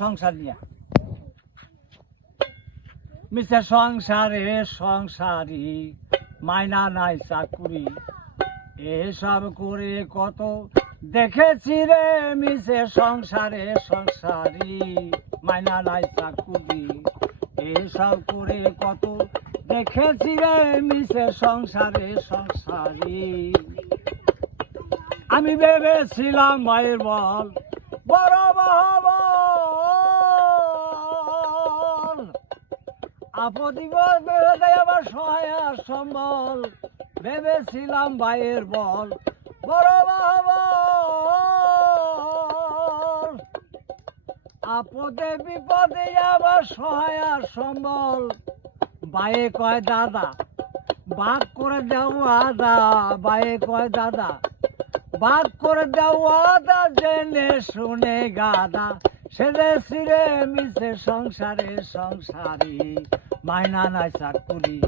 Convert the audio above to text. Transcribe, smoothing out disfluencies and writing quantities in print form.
সংসার নিয়ে মিছে সংসারে সংসারী মাইনা নাই চাকুরি এসব করে কত দেখেছি রে মিছে সংসারে সংসারী মাইনা নাই চাকুরি এসব করে কত দেখেছি রে মিছে সংসারে সংসারী আমি ভেবেছিলাম মায়ের বল বড় মহাবল আপদি বেড়ে দেয় আবার সহায় সম্বল ভেবেছিলাম ভাইয়ের বল বড় মহাবল আপদে বিপদে আবার সহায় সম্বল বায়ে কয় দাদা বাঘ করে দেও আদা বায়ে কয় দাদা বাঘ করে দেও আদা জেনে শুনে গাদা সেরে সিরে মিছে সংসারে সংসারী মাইনা নাই চাকুরি।